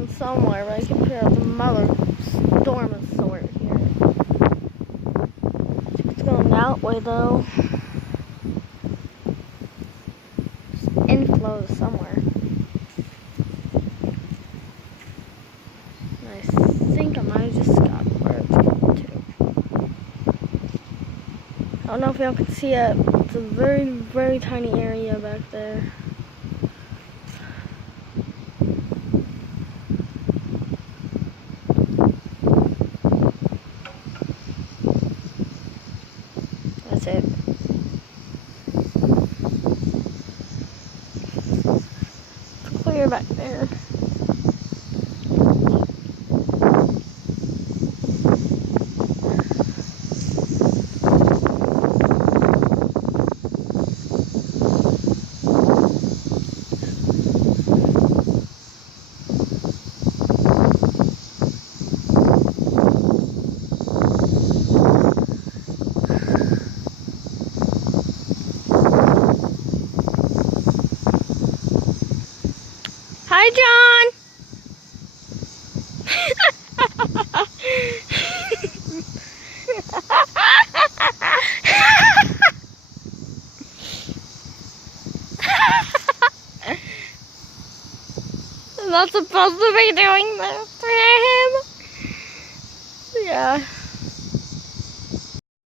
around somewhere, but I can figure out some other storm of sort here. It's going that way though. Inflow somewhere. I think I might have just got where it's going to. I don't know if y'all can see it. It's a very, very tiny area back there. That's it. It's clear back there. Hi, John. I'm not supposed to be doing this to him. Yeah.